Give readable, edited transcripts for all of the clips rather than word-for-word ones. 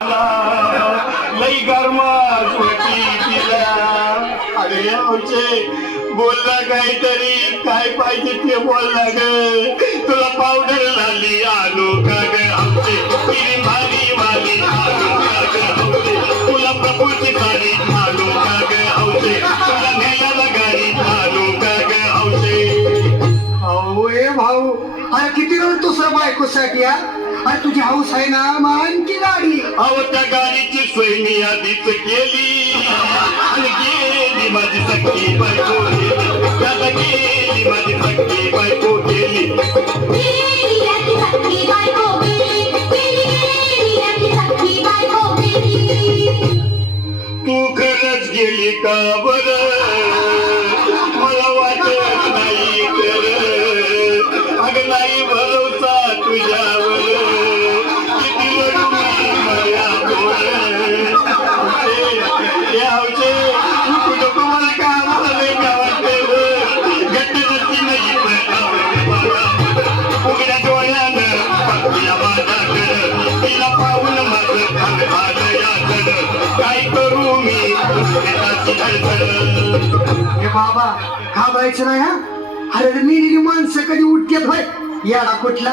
लई गरमास होती तिला. अरे आमचे बोलला काहीतरी काय पाहिजे ते बोलला ग. तुला पावडर लाली आलो का ग आमचे तिरी मारी वाली आलो का ग आमचे तुला प्रकृती साडी आलो का ग आमचे तुला नेल्याला गाडी आलो का ग आमचे. भाऊ ए भाऊ अरे किती वेळ दुसऱ्या बायकोसाठी यार. अरे तुझी हाऊस आहे ना मग आणखी गाडी. अहो त्या गाडीची सोय मी आधीच केली आणि गेली माझी सख्खी बायको गेली. आता गेली माझी सख्खी बायको गेली. तू खरंच गेली का बरं मला वाटत नाही खरं. अगं नाही भरवसा तुझ्यावर किती रडू मी माझ्यावर. यावचे कुठं तुम्हाला काय मला लई गावात घट्ट नसती नाही उघड्या डोळ्यानं बघूया माझ्याकडं तिला पाहून माझं आलं याकडं काय करू मी हे बाबा घाबरायचं नाही हा. अरे मी माणसं कधी उठतात होय याला कुठला.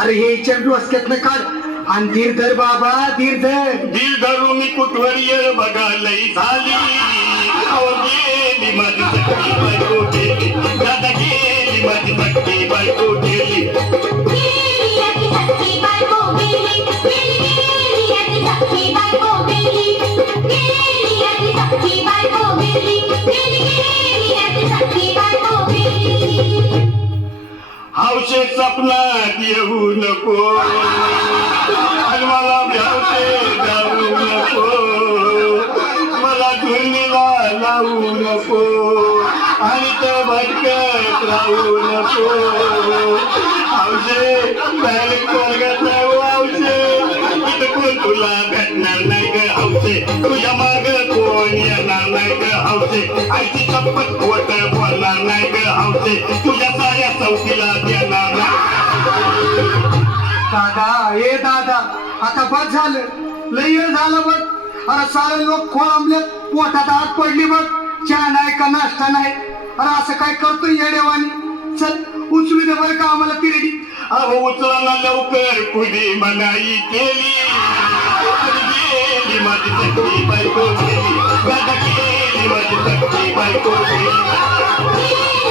अरे हे डोसक्यातनं काढ आणि धीर धर बाबा धीर धर. दिल धरू मी कुठवर येळ बघा लई झाली. अहो गेली माझी सख्खी बायको गेली. दादा गेली माझी सख्खी बायको गेली. हौशे सपनात येऊ नको आणि मला भ्यावते जाऊ नको. मला धुरणीला लावू नको आणि तर भटकत राहू नको. हौशे डायरेक्ट वर्गात नाही हौशे इथं कोण तुला भेटणार नाही ग हौशे. तुझ्या माग कोण येणार नाही ग हौशे. आईची चप्पत खोट बोलणार नाही ग हौशे. तुझ्या साऱ्या चौकीला देणार नाही. दादा ए दादा आता बस झालं लय वेळ झालं बघ. अरे सारे लोक खोळंबलेत पोटात आग पडली बघ. चहा नाही का नाश्ता नाही. अरे असं काय करतो येडेवानी. चल उचलू दे बरं का आम्हाला तिरडी. अहो उचलाना लवकर कुणी मनाई केली. गेली माझी सख्खी बायको गेली. दादा गेली माझी सख्खी बायको गेली.